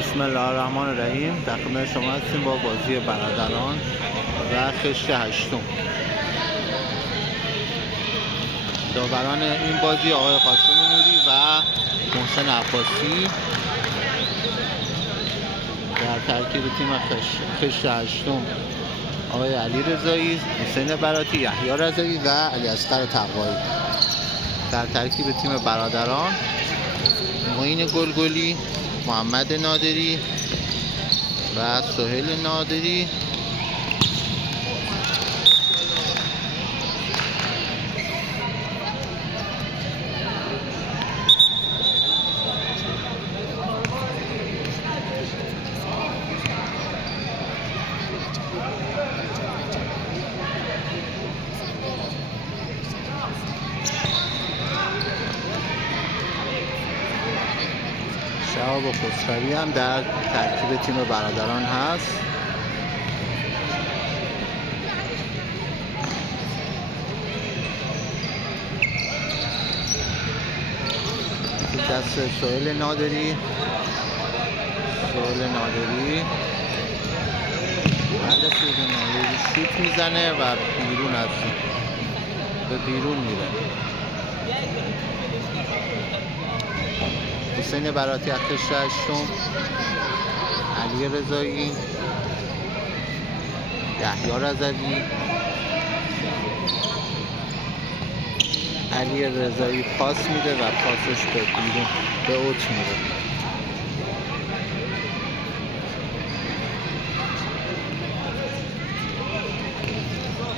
بسم الله الرحمن الرحیم. در خدمت شما هستیم با بازی برادران و خشت هشتم. داوران این بازی آقای قاسم نوری و محسن عباسی. در ترکیب تیم خشت هشتم آقای علی رضایی، حسین براتی، یحیی رضایی و علیاصغر تقوایی. در ترکیب تیم برادران معین گلگلی، محمد نادری و سهیل نادری. شهاب خسروی هم در ترکیب تیم برادران هست. دست سهیل نادری شوت میزنه و بیرون از به بیرون میره. حسین براتی از خشت هشتم، علی رضایی، یحیی رضایی. علی رضایی پاس میده و پاسش به بیرون به اوت میره.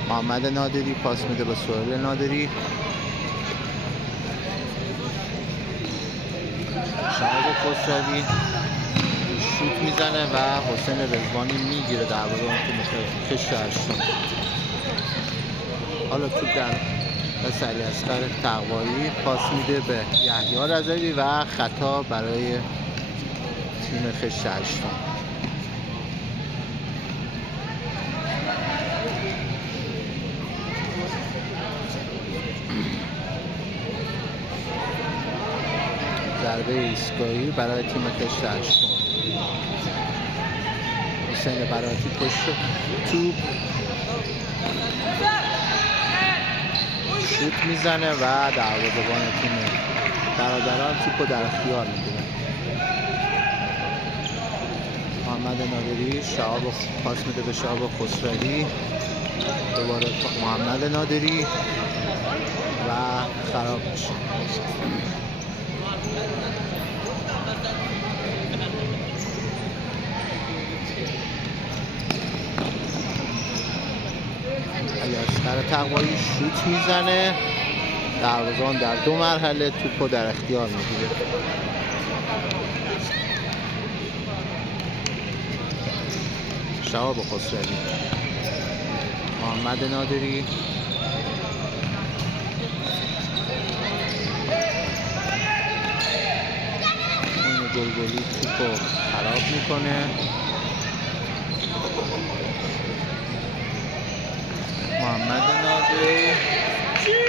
محمد نادری پاس میده به سهیل نادری. شهاب خسروی شوت میزنه و حسین رضوانی میگیره در واقع اون تو خشت هشتم. حالا تو در دست علیاصغر تقوایی پاس میده به یحیی رضایی و خطا برای تیم خشت هشتم. ضربه ایستگاهی برای تیم خشت هشتم. حسین براتی پشت توپ شوت میزنه و دروازه‌بان تیم برادران توپو در اختیار میگیره. محمد نادری شهاب پاس میده به شهاب خسروی، دوباره محمد نادری و خراب میشه. علیاصغر تقوایی شوت میزنه، دروازه‌بان در دو مرحله توپو در اختیار میگیره. شهاب خسروی، محمد نادری، معین گلگلی توپو خراب میکنه. محمد نادری،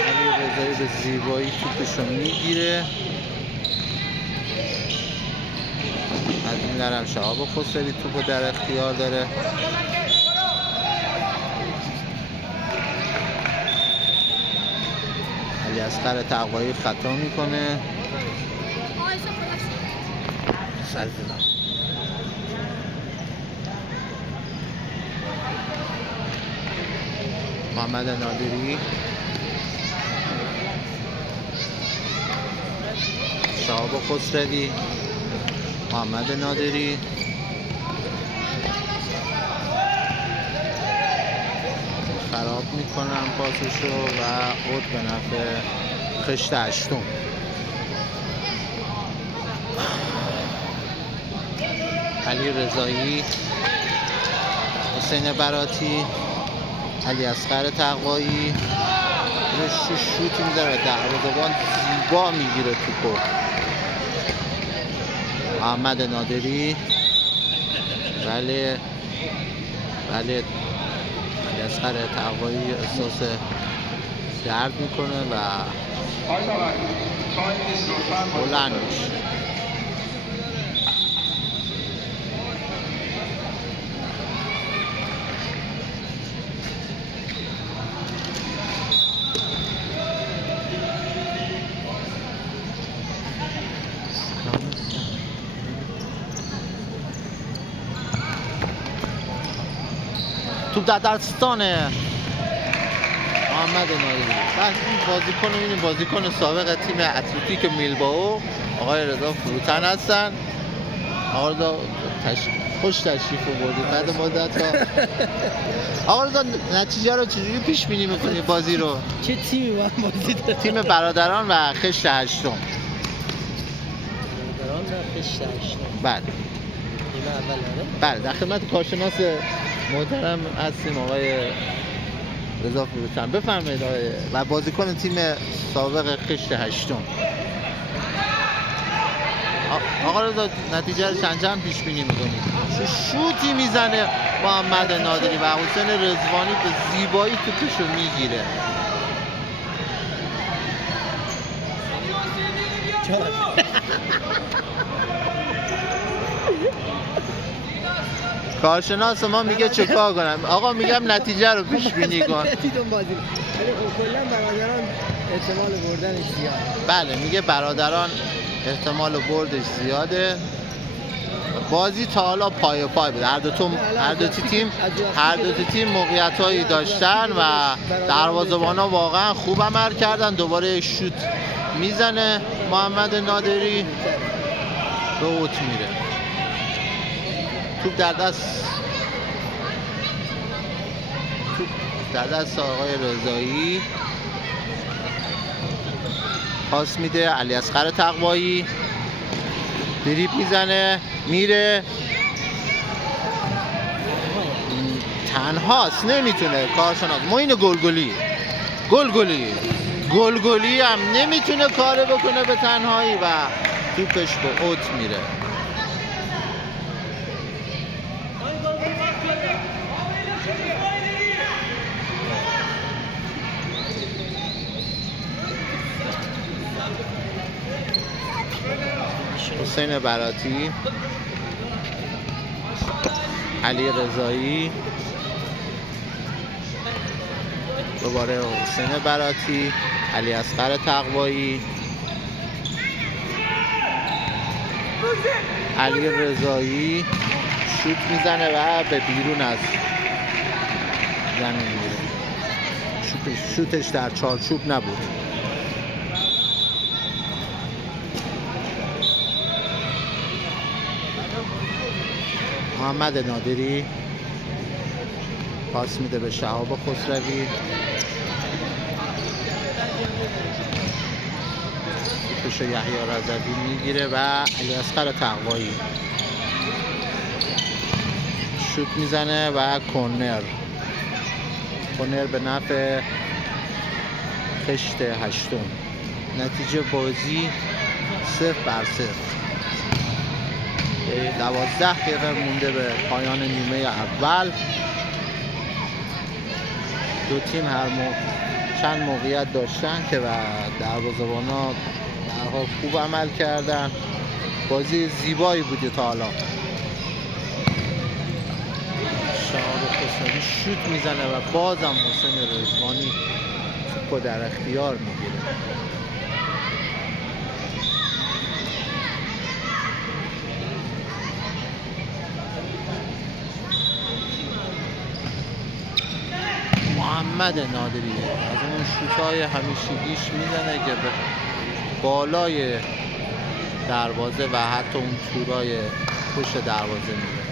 علی رضایی به زیبایی توپشو میگیره. از این درم شهاب خسروی توپو در اختیار داره. علیاصغر تقوایی خطا میکنه. محمد نادری، شهاب خسروی، محمد نادری، خراب میکنم پاسشو و اوت به نفع خشت هشتم. علی رضایی، حسین براتی، علیاصغر تقوایی شوت میزنه و دروازه‌بان زیبا میگیره توپو. محمد نادری، بله علیاصغر تقوایی احساس درد میکنه و بلند میشه. توپ در دستان محمد نادری. بعد این بازیکن رو می‌بینیم، بازیکن سابق تیم اتلتیک میلبائو آقای رضا فروتن هستن. آقا رضا خوش تشریف آوردید بعد مدت‌ها. آقا رضا نتیجه رو چجوری پیش بینی می‌کنی بازی رو؟ چه تیمی با هم بازی داره؟ تیم برادران و خشت هشتم. برادران و خشت هشتم. بله. تیم اول آره؟ بله، در خدمت کارشناس محترم هستیم آقای رضا فروتن. بفرمایید آقای و بازیکن تیم سابق خشت هشتم. آقا رضا نتیجه رو چند پیش بینی می‌کنید؟ شوتی میزنه محمد نادری و حسین رضوانی به زیبایی توپشو میگیره. کارشناس ما میگه چیکار کنم؟ آقا میگم نتیجه رو پیش بینی کن. دیدم بازی. ولی کلا برادران احتمال بردنش زیاد. بله میگه برادران احتمال بردش زیاده. بازی تا حالا پای بود. هر دو تیم موقعیتایی داشتن و دروازه‌بان‌ها واقعا خوب عمل کردن. دوباره شوت میزنه محمد نادری به اوت میره. توپ در دست آقای رضایی. پاس میده علیاصغر تقوایی، دریبل میزنه میره، تنهاست نمیتونه کارشناس. معین گلگلی هم نمیتونه کار بکنه به تنهایی و توپش به اوت میره. حسین براتی، علی رضایی، دوباره حسین براتی، علیاصغر تقوایی، علی رضایی شوت میزنه و به بیرون از زمین میره. شوتش در چارچوب نبود. محمد نادری پاس میده به شهاب خسروی، توپشو یحیی رضوی میگیره و علیاصغر تقوایی شوت میزنه و کورنر به نفع خشت هشتم. نتیجه بازی 0-0. 12 دقیقه مونده به پایان نیمه اول. دو تیم چند موقعیت داشتن که و دروازه‌بان‌ها در حال خوب عمل کردن. بازی زیبایی بوده تا حالا. شهاب خسروی شوت میزنه و بازم حسین رضوانی توپو در اختیار میگیره. محمد نادری از اون شوت‌های همیشگیش میزنه که به بالای دروازه و حتی اون تورای پشت دروازه میره.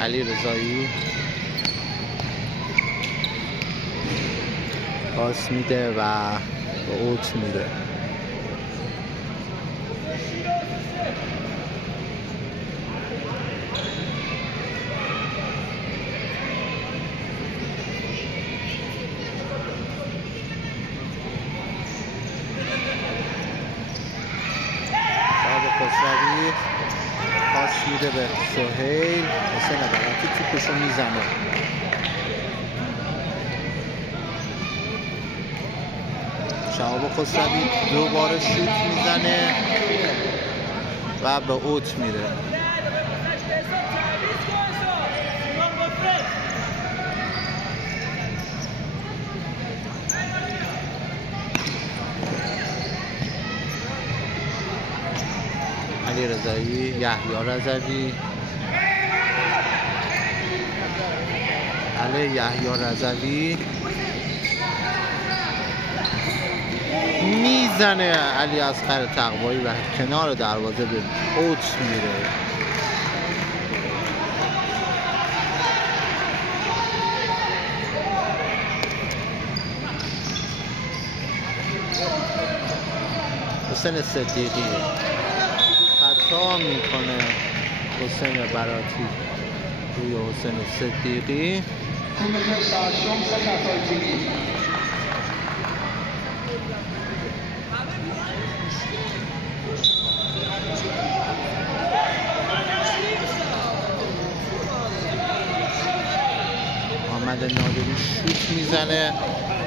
علی رضایی پاس میده و به اوت میره. شهاب خسروی پاس میده به سهیل، حسین براتی توپشو میزنه. شهاب خسروی دوباره شوت میزنه و به اوت میره. علی رضایی، یحیی رضوی، یحیی رضوی میزنه، علی اصغر تقوایی و کنار دروازه به اوت میره. حسین صدیقی خطا میکنه، حسین براتی روی حسین صدیقی. محمد نادری شوت میزنه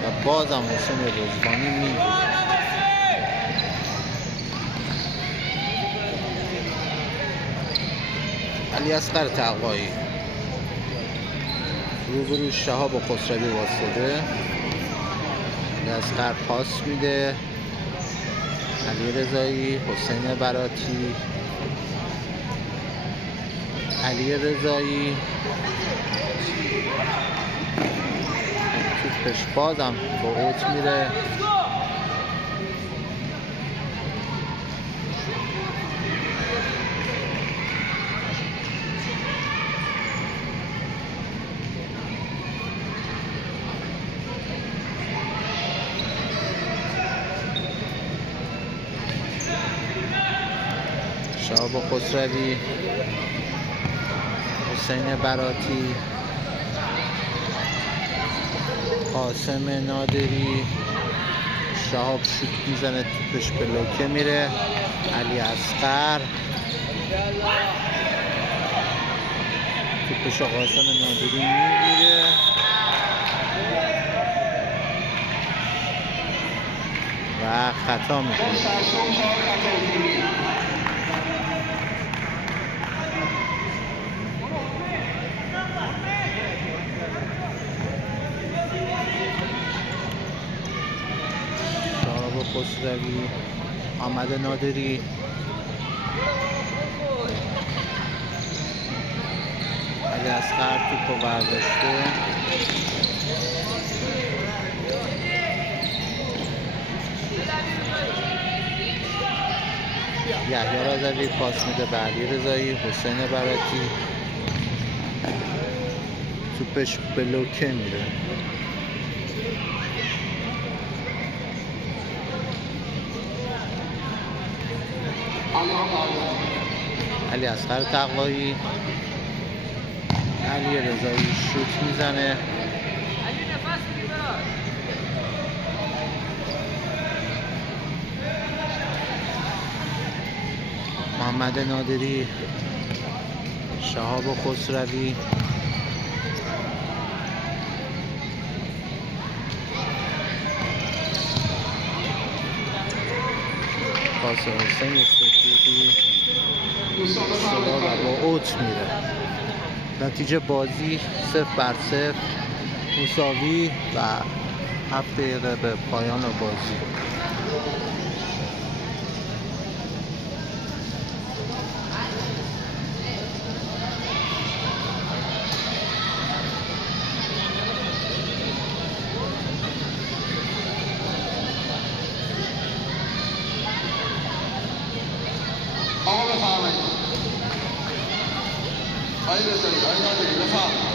و بازم حسین رضوانی میگیره. علی اصغر تقوایی روبرو شهاب خسروی واسطه. علی اصغر پاس میده، علی رضایی، حسین براتی، علی رضایی توپش بازم با اوت میره. شهاب خسروی، حسین براتی، قاسم نادری، شهاب شوت میزنه، توپش به لوکه میره. علی اصغر توپش قاسم نادری میگیره و خطا میکنه. شهاب خسروی، محمد نادری، علی اصغر توپو برداشته، یحیی رضوی پاس میده به علی رضایی، حسین براتی توپش به لوکه میره. علی اصغر تقوایی، علی رضایی شوت میزنه، محمد نادری، شهاب خسروی، پاس حسین صدیقی سلا و با اوت میره. نتیجه بازی 0-0 مساوی و 7 دقیقه به پایان بازی. آقا بفرمایید. آقای رضایی، آقای نادری بفرمایید.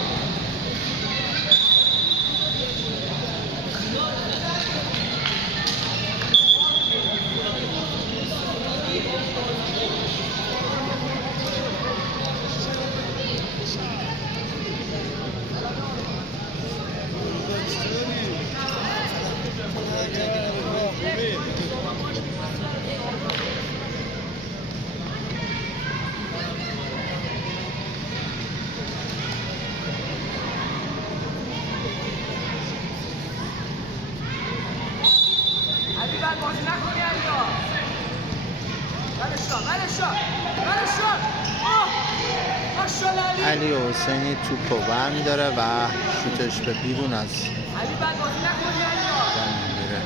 علی حسینی توپو برمی‌داره و شوتش به بیرون از زمین میره.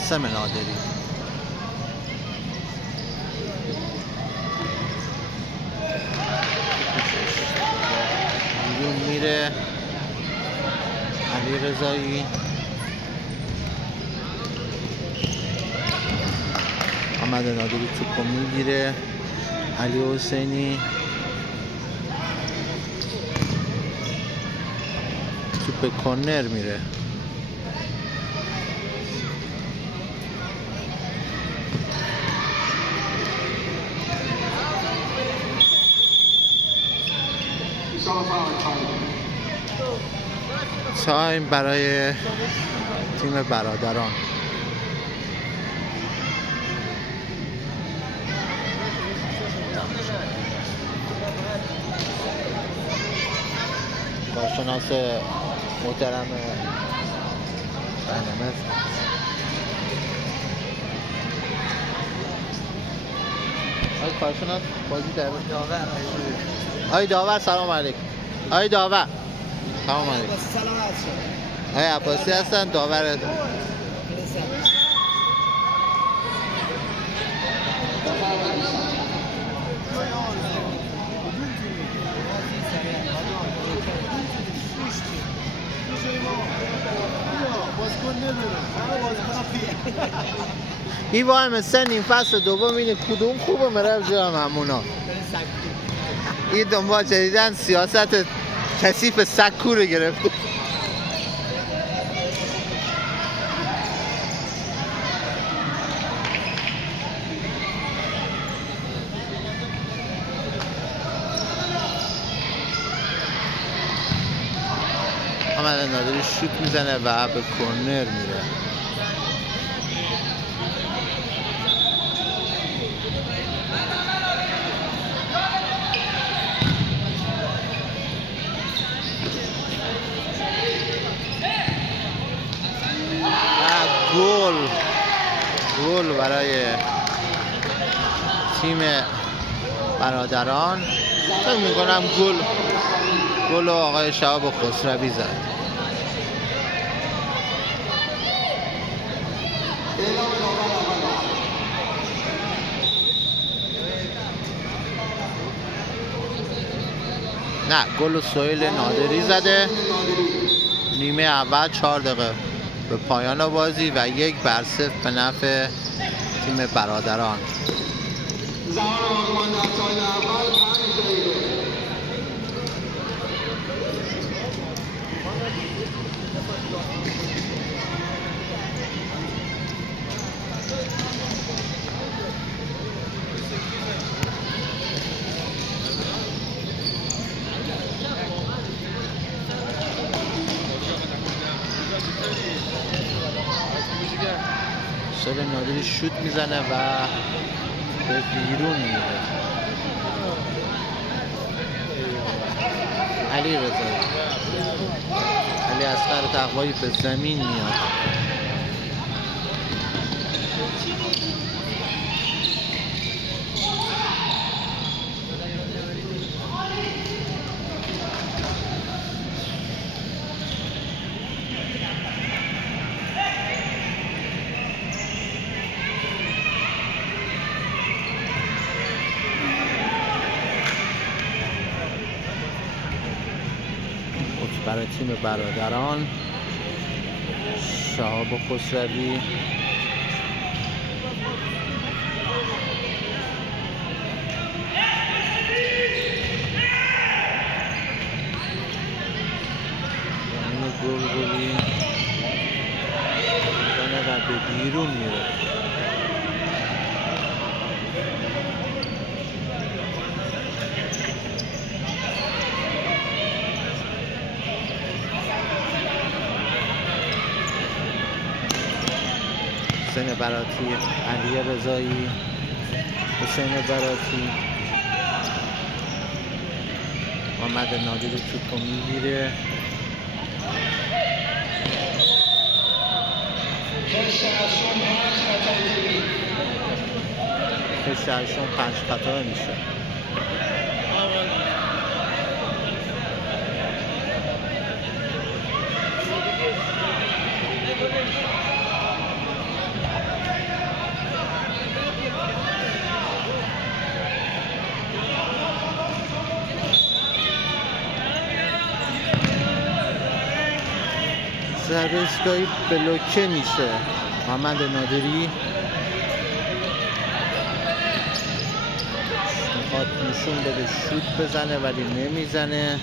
قاسم نادری. بیرون میره علی رضایی. محمد نادری توپو میگیره. علی حسینی توپ کورنر میره. تایم برای تیم برادران. کارشناس محترم برنامه آی کارشناس بازی در آی داور سلام علیکم. آی داور سلام علیکم. آی عباسی هستن داور. این وای مثل نیم فصل دوم اینه کدوم خوبه مرف جا همونا. این دنبال جدیدن سیاست کثیف سکو رو گرفته. محمد نادری شوت میزنه و به کورنر میره. گل برای تیم برادران. فکر میکنم گل آقای شهاب خسروی زد. نه گل سهیل نادری زده. نیمه اول 4 دقیقه به پایان بازی و 1-0 به نفع تیم برادران. زمان بازمان در سال اول 5 دقیقه. سهیل نادری شوت میزنه و به بیرون میره. علی رضایی، علی اصغر تقوایی به زمین میاد. برای تیم برادران شهاب خسروی. گلگلی و به بیرون میره. حسین براتی، علی رضایی، حسین براتی، محمد نادری توپو میگیره. کشترشون 5 خطا میشه. ضربه ایستگاهی بلوکه میشه. محمد نادری میخواد نشون بده شوت بزنه ولی نمیزنه.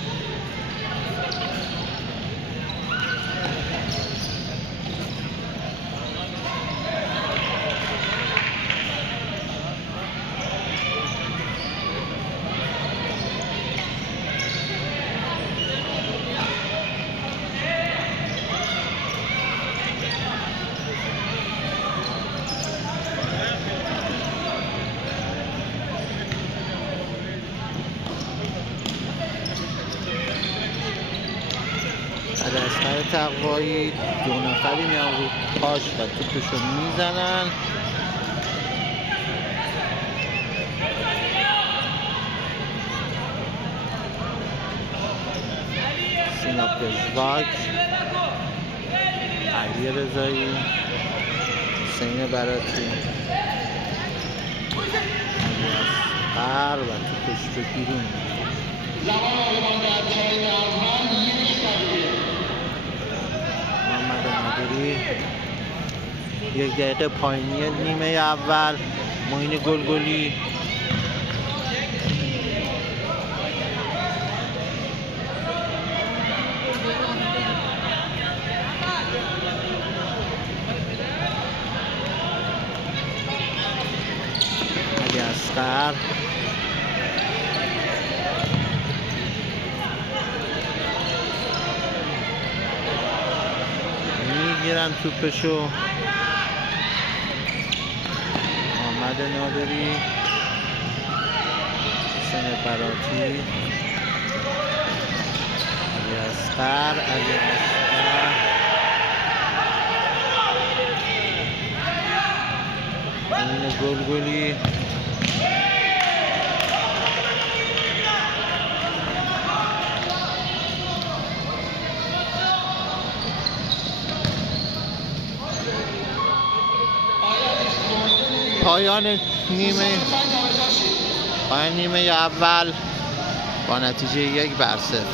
علیاصغر تقوایی 2 نفری میان رو پاش و توپشو میزنن. سینا پژواک، علی رضایی، حسین براتی، علیاصغر و توپش رو بیرون. محمد نادری 1 دقیقه پایینی نیمه اول. معین گلگلی علیاصغر میگیرن توپشو. محمد نادری، حسین براتی، علیاصغر، معین گلگلی، پایان نیمه اول با نتیجه 1-0.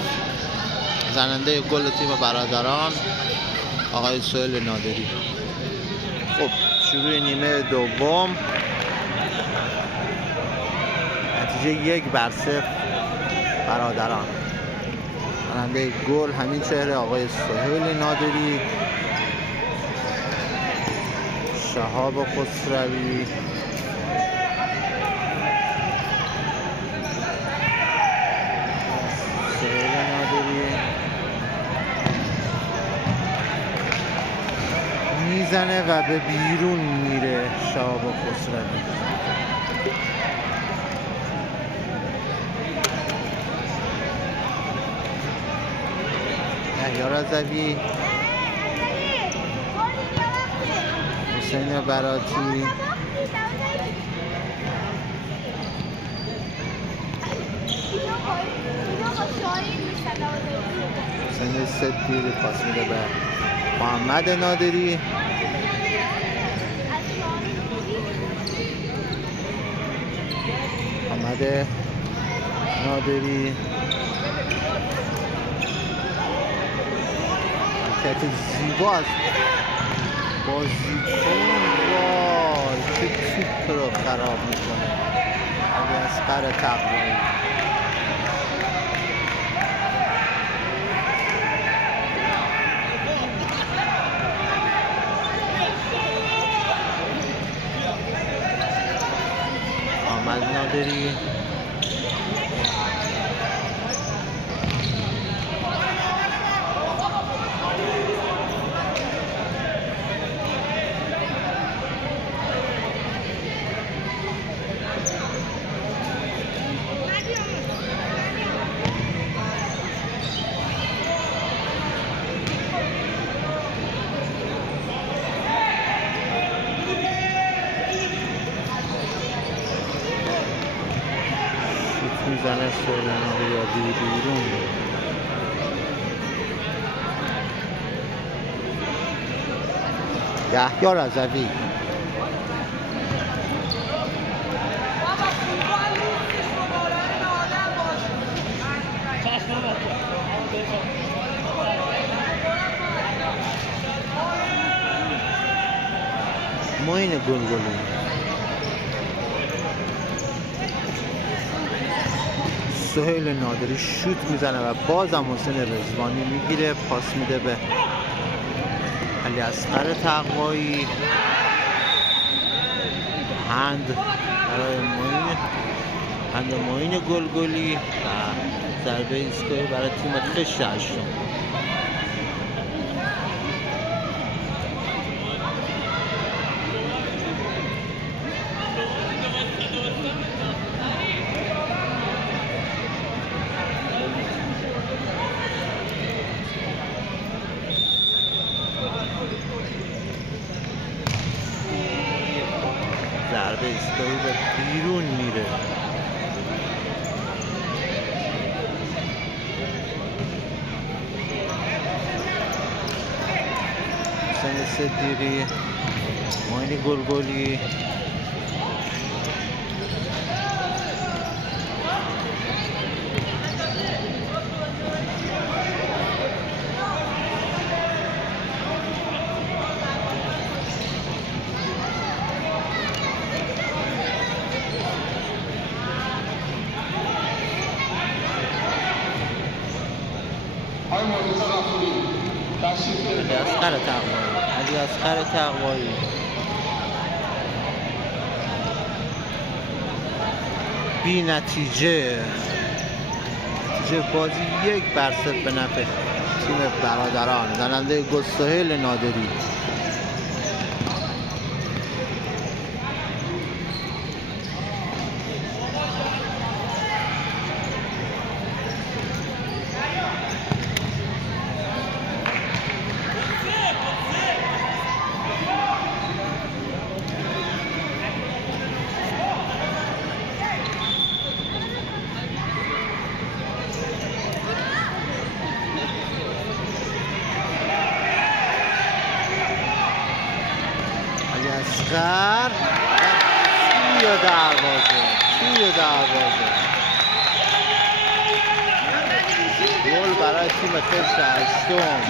زننده گل تیم برادران آقای سهیل نادری. خب شروع نیمه دوم، نتیجه 1-0 برادران. زننده گل همین چهره آقای سهیل نادری، شهاب خسروی، سهیل نادری میزنه و به بیرون میره. شهاب خسروی یحیی رضوی، حسین براتی، حسین صدیقی پاس میده به محمد نادری. محمد نادری حرکت زیبا از بازیکن، وای که توپ رو خراب میکنه. علیاصغر تقوایی محمد نادری میزنه. سهیل نادری بیرون. یحیی رضوی معین گلگلی. سهیل نادری شوت میزنه و بازم حسین رضوانی میگیره، پاس میده به علی اصغر تقوایی. هند برای معین، هند معین گلگلی و ضربه ایستگاهی برای تیم خش هشتم. ضربه ایستگاهی به بیرون میره. حسین صدیقی، معین گلگلی، آقای مرتضی غفوری تشریف علی بیارید. اصغر تقوایی، علی اصغر تقوایی. بی نتیجه بازی 1-0 به نفع تیم برادران. زننده گل سهیل نادری. علی اصغر توی دروازه گل برای تیم خش هشتم.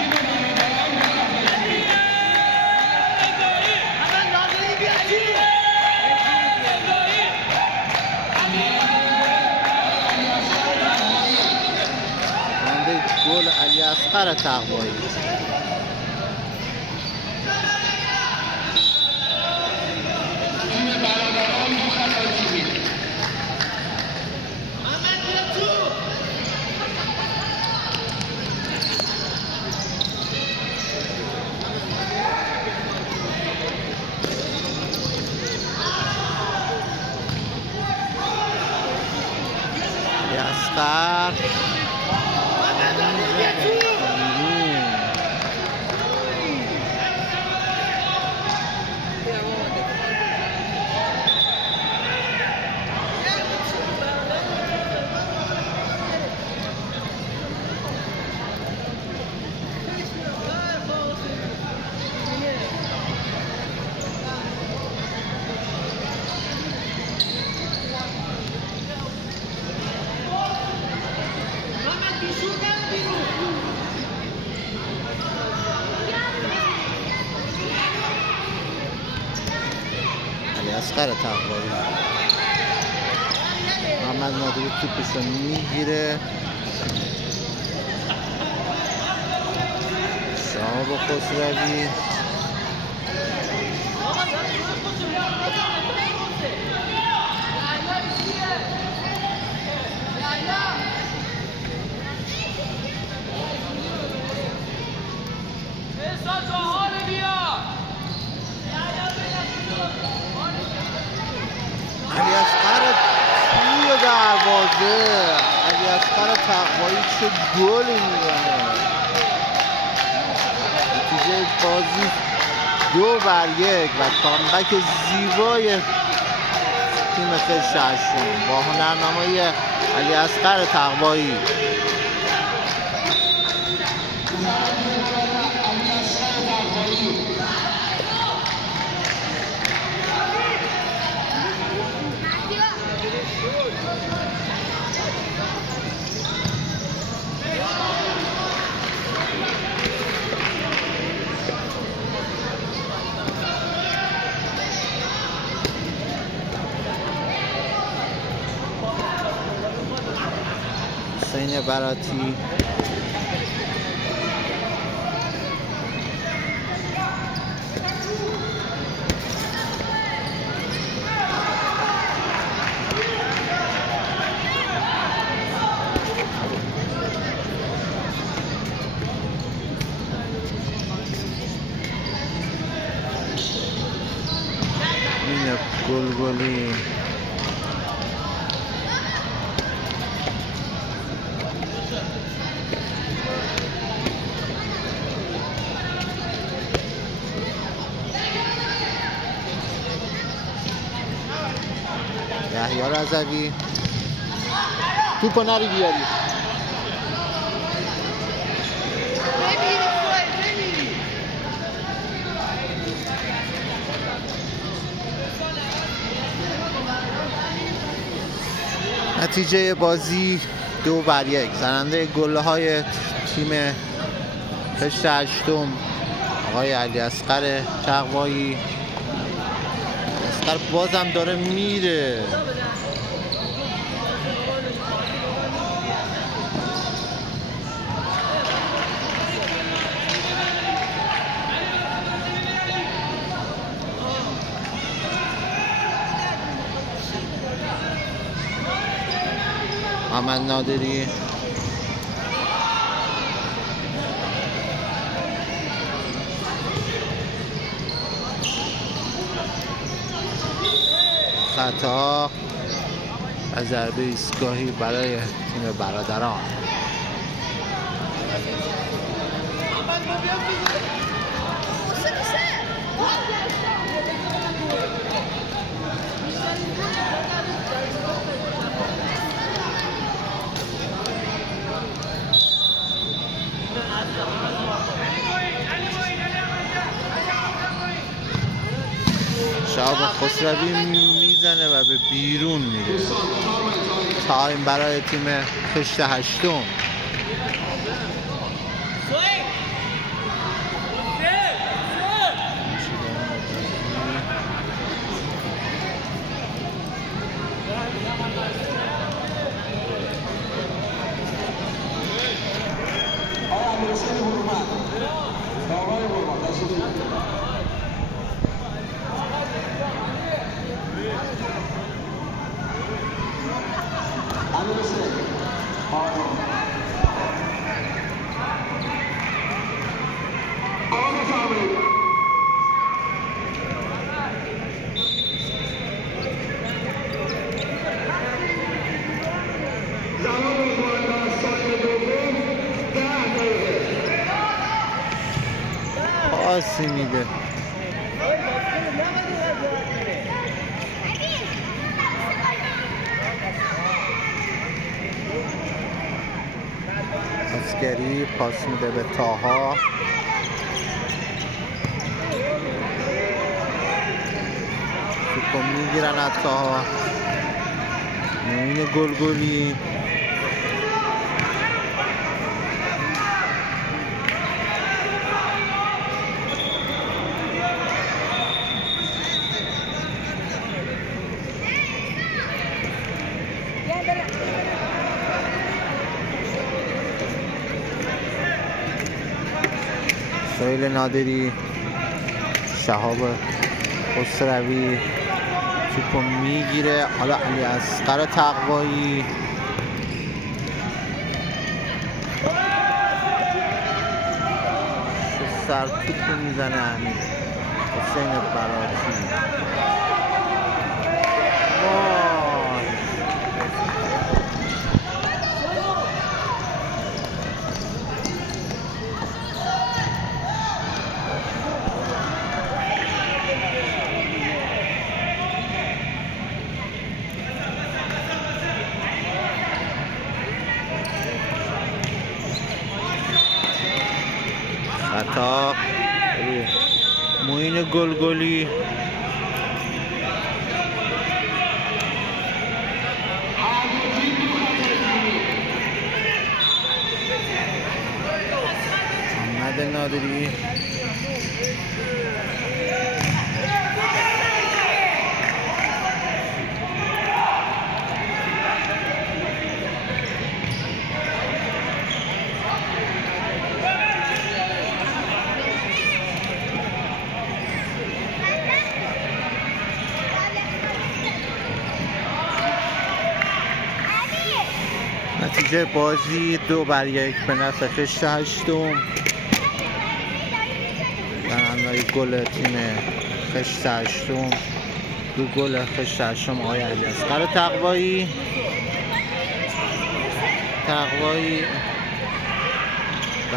زننده گل علی اصغر تقوایی. تیم برادران مخالفتی. علی اصغر اصغر تقوایی. محمد نادری توپش رو میگیره. شهاب خسروی علی اصغر توی دروازه. علی اصغر تقوایی چه گلی میزنه. نتیجه بازی 2-1 و کامبک زیبای تیم خش هشتم با هنرنمایی علی اصغر تقوایی. حسین براتی این گلگلی یحیی رضوی توپو نری بیاری نتیجه بازی 2-1. زننده گل‌های تیم پشت هشتم آقای علیاصغر تقوایی. اصغر بازم داره میره. محمد نادری خطا و ضربه ایستگاهی برای تیم برادران. شهاب خسروی میزنه و به بیرون میره. تایم برای تیم پشت هشتم. پاسی میده. اسکری پاس میده به طاها. توپو میگیرن از طاها. معین گلگلی سهیل نادری، شهاب خسروی توپو میگیره. حالا علیاصغر تقوایی سر توپو میزنه. همین حسین براتی خطا معین گلگلی. محمد نادری نتیجه بازی 2-1 به نفع خشت هشتم. برنده‌های گل تیم خشت هشتم، 2 گل خشت هشتم آقای علیاصغر تقوایی و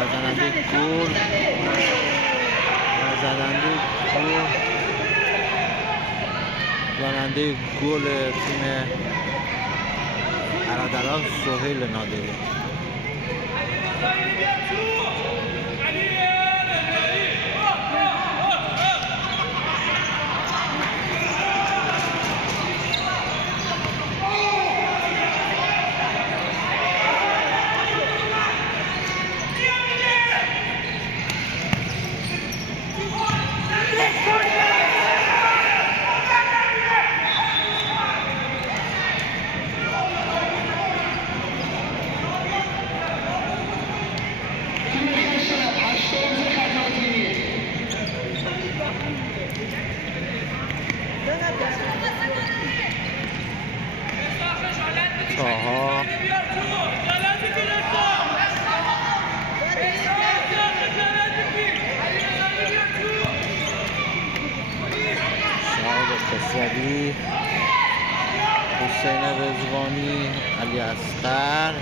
زننده گل تیم برادران سهیل نادری. طاها شهاب خسروی، حسین رضوانی، علیاصغر.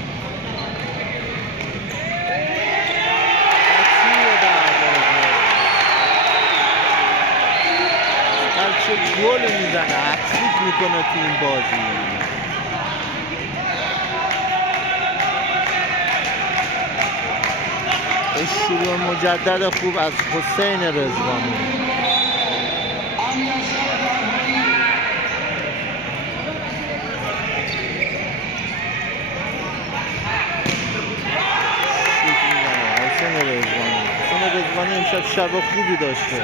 چه گل میزنه، هتریک میکنه تو این بازی. شروع مجدد خوب از حسین رضوانی. حسین رضوانی امشب شب خوبی داشته.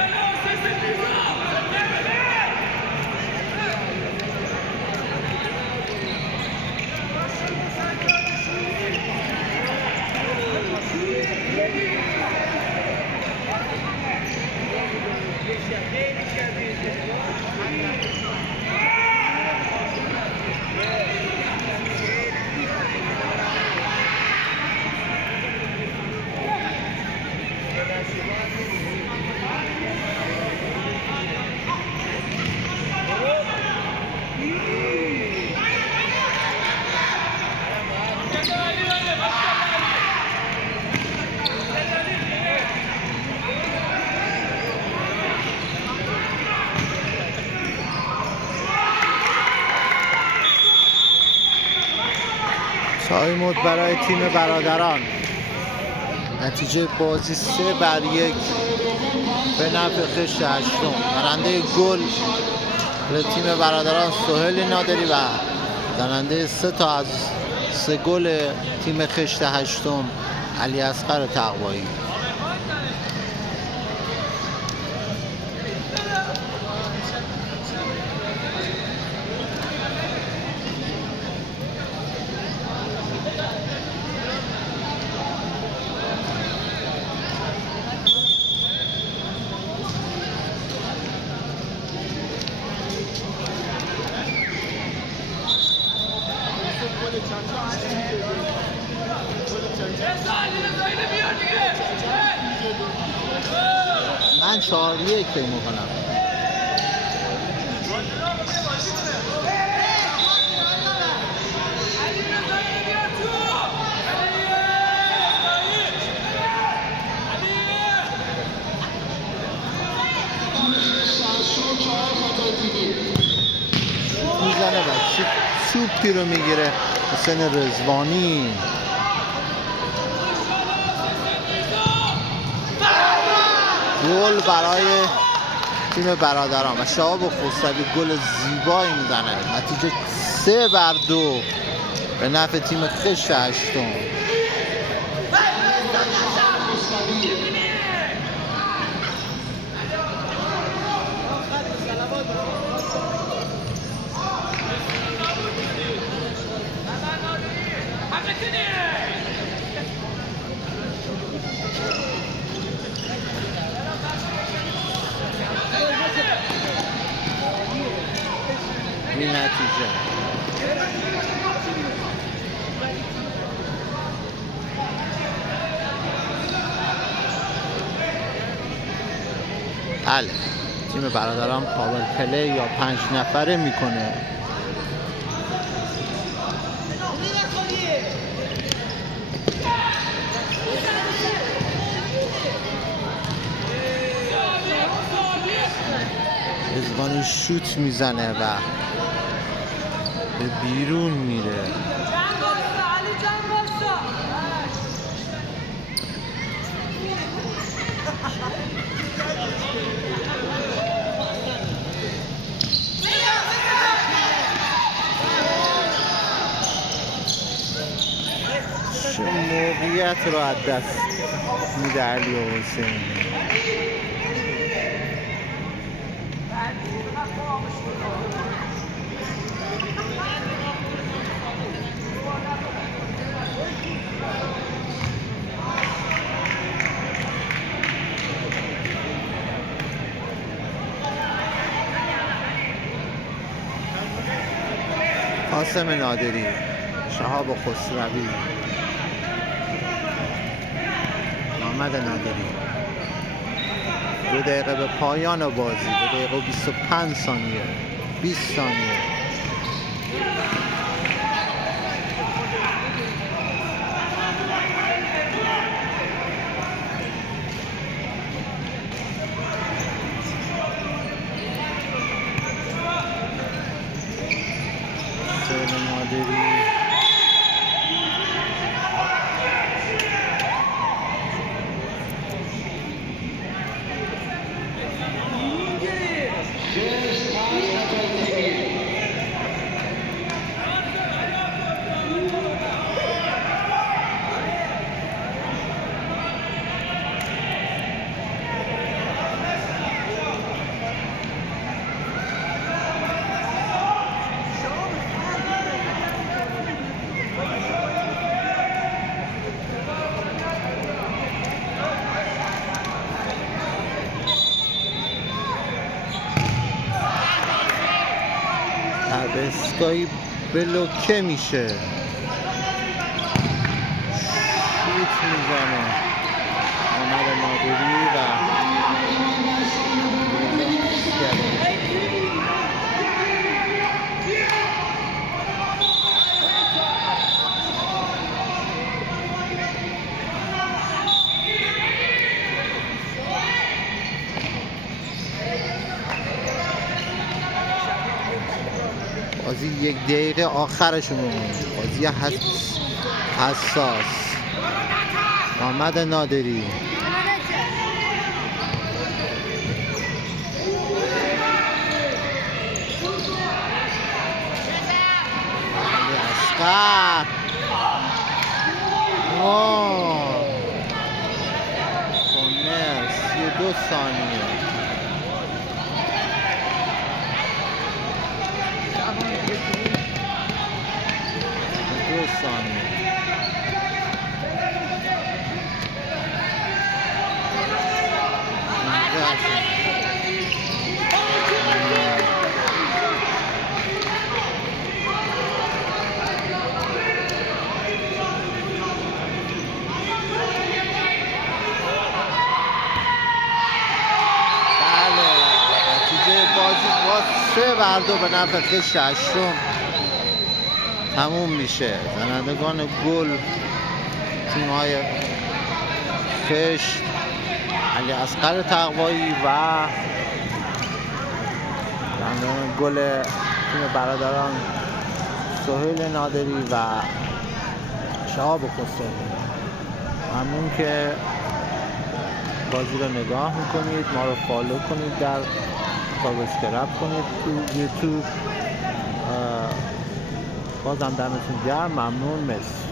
تایم‌اوت برای تیم برادران. نتیجه بازی 3-1 به نفع خشت هشتم. برنده گل به تیم برادران سهیل نادری و زننده 3 تا از 3 گل تیم خشت هشتم علیاصغر تقوایی. من 4-1 فکر می‌کنم. میزنه و سوپی رو میگیره حسین رضوانی. گل برای تیم برادران و شهاب خسروی گل زیبایی میزنه. نتیجه 3-2 به نفع تیم خشت هشتم. این نتیجه بله تیم برادران پاور پلی یا 5 نفره میکنه. رضوانی شوت میزنه و به بیرون میره. چه موقعیت رو از دست میده علی حسین. قاسم نادری، شهاب خسروی، محمد نادری. 2 دقیقه به پایان بازی، 2 دقیقه و 25 ثانیه، 20 ثانیه. نادری اسکایی بلوکه میشه، شوت میزنه محمد نادری و بازی 1 دقیقه آخرشون بازی حساس. محمد نادری اسقر کورنر 32 ثانیه. بردو به نفع خشت هشتم تموم میشه. زنندگان گل تیم‌های خشت علی اصغر تقوایی و زنندگان گل تیم برادران سهیل نادری و شهاب خسروی. ممنون که بازی رو نگاه میکنید. ما رو فالو کنید، در سابسکرایب کنید تو یوتیوب. بازم دمتون گرم. ممنون. مرسی.